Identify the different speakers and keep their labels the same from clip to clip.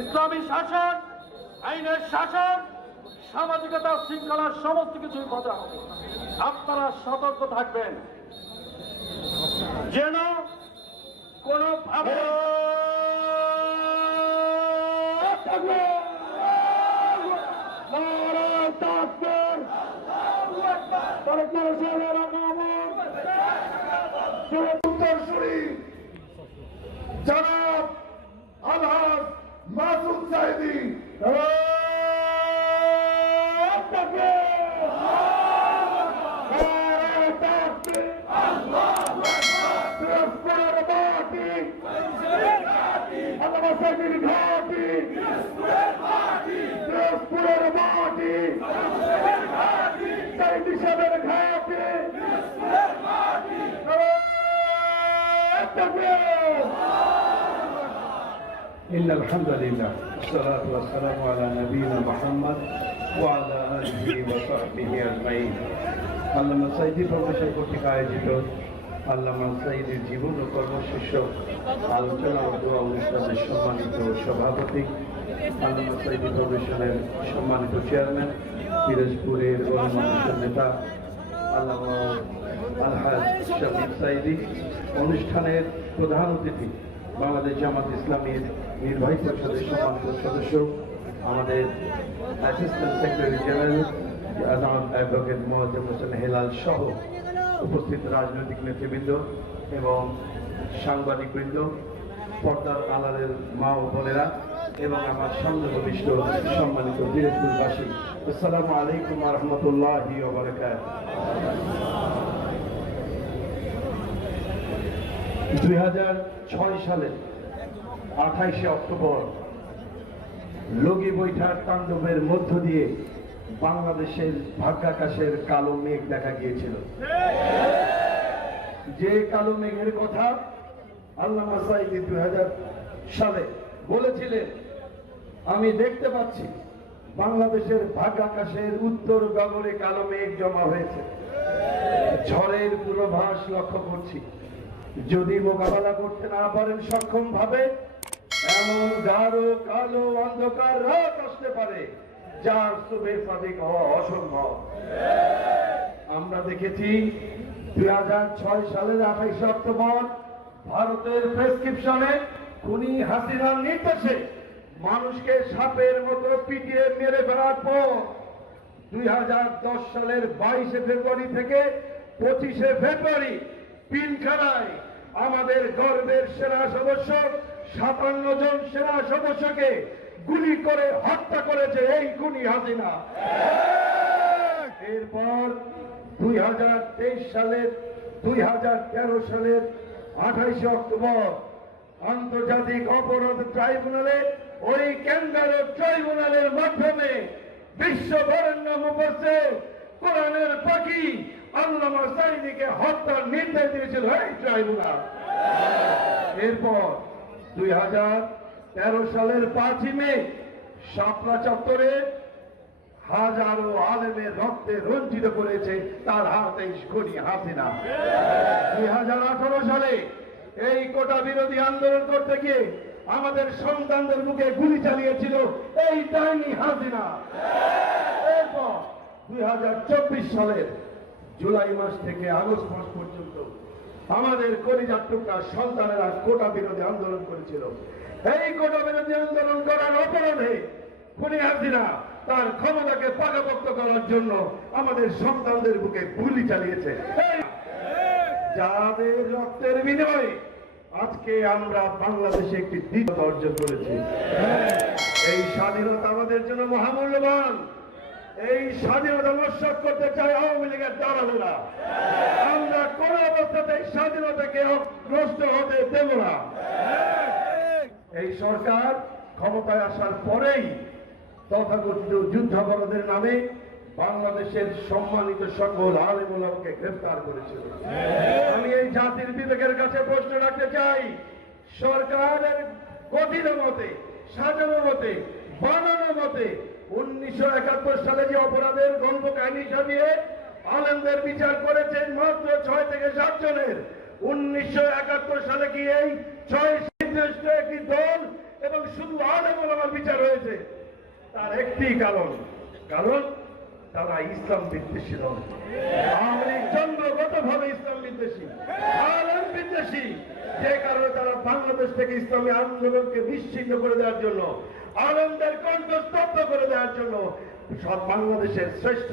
Speaker 1: ইসলামী শাসন, আইনের শাসন, সামাজিকতা শৃঙ্খলার সমস্ত কিছুই বজায় হবে। আপনারা সতর্ক থাকবেন। যেন কোনো
Speaker 2: জনাব আলহাজ মাসুদ সাইদি সাহেবের ঘাটি
Speaker 3: إن الحمد لله والصلاة والسلام على نبينا محمد وعلى آله وصحبه أجمعين আল্লামা সাইদি প্রফেসর কর্তৃক আয়োজিত আল্লামা সাইদির জীবন ও কর্মশিষ্য আলোচনা ও দোয়া অনুষ্ঠানের সম্মানিত সভাপতি আল্লামা সাইদি প্রফেশনের সম্মানিত চেয়ারম্যান পিরোজপুরের গণমানুষের নেতা আল্লামা আলহাজ শফিক সাইদি অনুষ্ঠানের প্রধান অতিথি বাংলাদেশ জামাত ইসলামীর নির্বাহী পরিষদের সম্মানিত সদস্য, আমাদের assistant secretary general advocate Mohammad Hossain Helal সহ উপস্থিত রাজনৈতিক নেতৃবৃন্দ এবং সাংবাদিকবৃন্দ, পর্দার আলালের মা ও বোনেরা এবং আমার সংঘনিষ্ঠ সম্মানিত দিনাজপুরবাসী আসসালামু আলাইকুম রহমতুল্লাহি ওবরাকাত দুই হাজার ছয় সালে আঠাইশে অক্টোবর লগি বৈঠার তাণ্ডবের মধ্য দিয়ে বাংলাদেশের ভাগ্যাকাশের কালো মেঘ দেখা গিয়েছিল। যে কালো মেঘের কথা আল্লামা সাইদি দুই হাজার সালে বলেছিলেন, আমি দেখতে পাচ্ছি বাংলাদেশের ভাগ্যাকাশের উত্তর গগনে কালো মেঘ জমা হয়েছে। ঝড়ের পূর্বাভাস লক্ষ্য করছি। যদি মোকাবেলা করতে না পারেন সক্ষম ভাবে এমন গাঢ়, কালো অন্ধকার রাত আসতে পারে, যার শুভে সাদিক হওয়া অসম্ভব। আমরা দেখেছি দুই হাজার ছয় সালের আঠাইশে অক্টোবর ভারতের প্রেসক্রিপশনে খুনি হাসিনার নির্দেশে মানুষকে সাপের মতো পিটিয়ে মেরে ফেলার পর দুই সালের বাইশে ফেব্রুয়ারি থেকে পঁচিশে ফেব্রুয়ারি পিলখানায় আমাদের গর্বের সেনা সদস্য সাতান্ন জন সেনা সদস্যকে গুলি করে হত্যা করেছে এই গুলি হাসিনা। এরপর দুই হাজার তেইশ সালের, দুই হাজার তেরো সালের আঠাইশে অক্টোবর আন্তর্জাতিক অপরাধ ট্রাইব্যুনালে, ওই ক্যাঙ্গারো ট্রাইব্যুনালের মাধ্যমে বিশ্ব বরেণ্য মুখস্থে কোরআনের পাখি আল্লামা সাইদিকে হত্যার নির্দেশ দিয়েছিল এই ট্রাইব্যুনাল। এরপর দুই হাজার তেরো সালের পাঁচই মে শাপলা চত্বরে হাজারো আলেমের রক্তে রঞ্জিত করেছে তার হাতে খনি হাসিনা। দুই আঠারো সালে এই কোটা বিরোধী আন্দোলন করতে গিয়ে আমাদের সন্তানদের মুখে গুলি চালিয়েছিল এই ডাইনি হাসিনা। এরপর দুই হাজার চব্বিশ সালের জুলাই মাস থেকে আগস্ট মাস পর্যন্ত আমাদের কলিজার টুকরা সন্তানেরা কোটা বিরোধী আন্দোলন করেছিল। এই কোটা বিরোধী আন্দোলন করার অপরাধে খুনি হাসিনা তার ক্ষমতাকে পাকাপোক্ত করার জন্য আমাদের সন্তানদের বুকে গুলি চালিয়েছে। যাদের রক্তের বিনিময়ে আজকে আমরা বাংলাদেশে একটি দ্বিতীয় অর্জন করেছি। এই স্বাধীনতা আমাদের জন্য মহামূল্যবান। এই স্বাধীনতা নস্বাত করতে চাই আওয়ামী লীগের দালালেরা। আমরা কোন অবস্থাতে এই স্বাধীনতাকে নষ্ট হতে দেব না। এই সরকার ক্ষমতায় আসার পরেই তথাকথিত যুদ্ধাপরাধের নামে বাংলাদেশের সম্মানিত সকল আলেমুলামকে গ্রেফতার করেছিল। আমি এই জাতির বিবেকের কাছে প্রশ্ন রাখতে চাই, সরকারের গঠিত মতে, সাজানো মতে, বানানো মতে উনিশশো একাত্তর সালে যে অপরাধের গল্প কাহিনী সাজিয়ে আলেমদের বিচার করেছেন মাত্র ছয় থেকে সাত জনের। উনিশশো একাত্তর সালে কি এই ছয় নির্দিষ্ট একটি দল এবং শুধু আলেম আমার বিচার হয়েছে? তার একটি কারণ। কারণ তারা ইসলাম বিদ্বেষী দল আওয়ামী লীগ জন্মগতভাবে ইসলাম বিদ্বেষী। আলেম বিদ্বেষী। যে কারণে তারা বাংলাদেশ থেকে ইসলামী আন্দোলনকে নিশ্চিন্ন করে দেওয়ার জন্য আলেমদের কণ্ঠ স্তব্ধ করে দেওয়ার জন্য সব বাংলাদেশের শ্রেষ্ঠ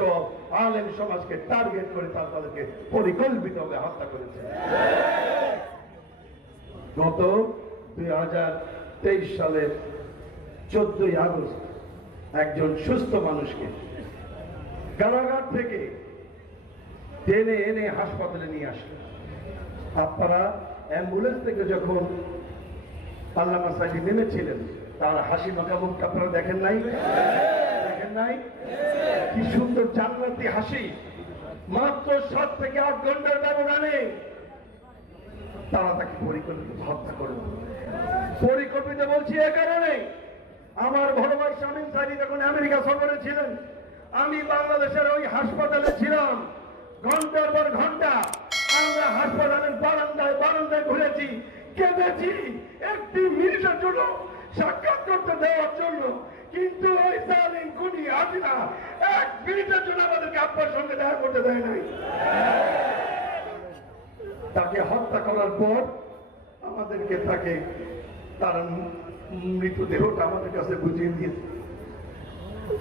Speaker 3: আলেম সমাজকে টার্গেট করে তাদেরকে পরিকল্পিতভাবে হত্যা করেছে। গত দুই হাজার তেইশ সালের চোদ্দই আগস্ট একজন সুস্থ মানুষকে কারাগার থেকে টেনে এনে হাসপাতালে নিয়ে আসলো। আপনারা অ্যাম্বুলেন্স থেকে যখন আল্লামা সাইদি নেমেছিলেন তার হাসি মাখা মুখ আপনারা দেখেন নাই? দেখেন নাই? কি সুন্দর জান্নাতি হাসি। মাত্র সাত থেকে আট ঘণ্টার ব্যবধানে তারা তাকে পরিকল্পিত হত্যা করল। পরিকল্পিত বলছি এ কারণে আমার বড় ভাই শামীম সাইদি যখন আমেরিকা সফরে ছিলেন, আমি বাংলাদেশের ওই হাসপাতালে ছিলাম। ঘণ্টার পর ঘণ্টা আমরা হাসপাতালের বারান্দায় বারান্দায় ঘুরেছি, কেঁদেছি। একটি মিনিটের জন্য সাক্ষাৎ করতে দেওয়ার জন্য কিন্তু ওই সালিম খুনি হাজিরা এক মিনিটের জন্য আমাদেরকে আপনার সঙ্গে দেখা করতে দেয় নাই। তাকে হত্যা করার পর আমাদেরকে তাকে তার মৃতদেহটা আমাদের কাছে বুঝিয়ে দিয়েছে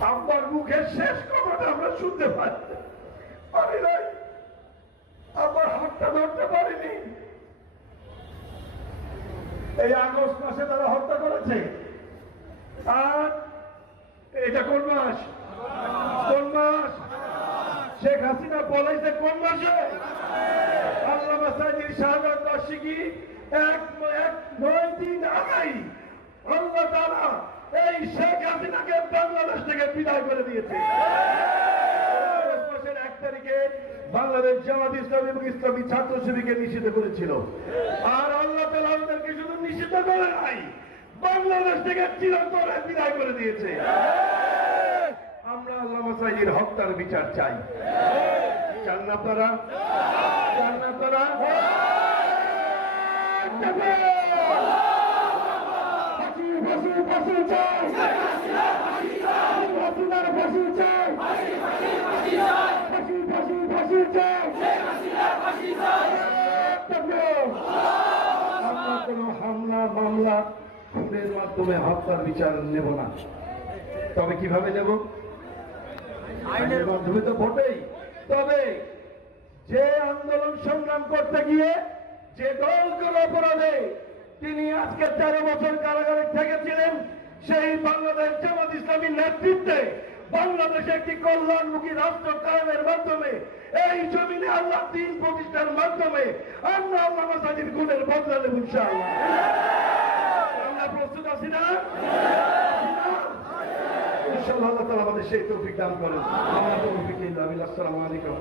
Speaker 3: আপনার মুখের শেষ কথাটা আমরা শুনতে পাই। পারি নাই আমার হাতটা ধরতে পারিনি এই আগস্ট মাসে তারা হত্যা করেছে। আর এটা কোন মাস? কোন মাস? শেখ হাসিনা পলাইছে কোন মাসে? আল্লামা সাইদির শাহাদাত বার্ষিকী এক নয় দিন আগেই। আল্লাহ তাআলা এই শেখ হাসিনাকে বাংলাদেশ থেকে বিদায় করে দিয়েছে। বাংলাদেশ জামাত ইসলামী এবং ইসলামী ছাত্র শিবিরকে নিষিদ্ধ করেছিল। আর আল্লাহ তাআলা আমাদেরকে শুধু নিষিদ্ধ করে নাই। বাংলাদেশ থেকে বিদায় করে দিয়েছে। আমরা হত্যার বিচার চাই। চান না চান না চাই। হাসিনার ফাঁসি চাই। ফাঁসি, ফাঁসি, ফাঁসি চাই। আমরা কোনো মামলা খুনের মাধ্যমে হত্যার বিচার নেব না। তবে কীভাবে নেব? আইনের মাধ্যমে তো ভোটেই তবে যে আন্দোলন সংগ্রাম করতে গিয়ে যে দল করে অপরাধে তিনি আজকে তেরো বছর কারাগারে থেকেছিলেন, সেই বাংলাদেশ জামাত ইসলামীর নেতৃত্বে বাংলাদেশে একটি কল্যাণমুখী রাষ্ট্র কায়েমের মাধ্যমে, এই জমিনে আল্লাহ দিন প্রতিষ্ঠার মাধ্যমে আমরা আল্লাহ মাসাজির গুণের বদলা নেব ইনশাআল্লাহ। আমরা প্রস্তুত আছি না? ইনশাআল্লাহ আল্লাহ তাআলা আমাদের সেই তৌফিক দান করেন। আমরা তৌফিক আসসালামু আলাইকুম।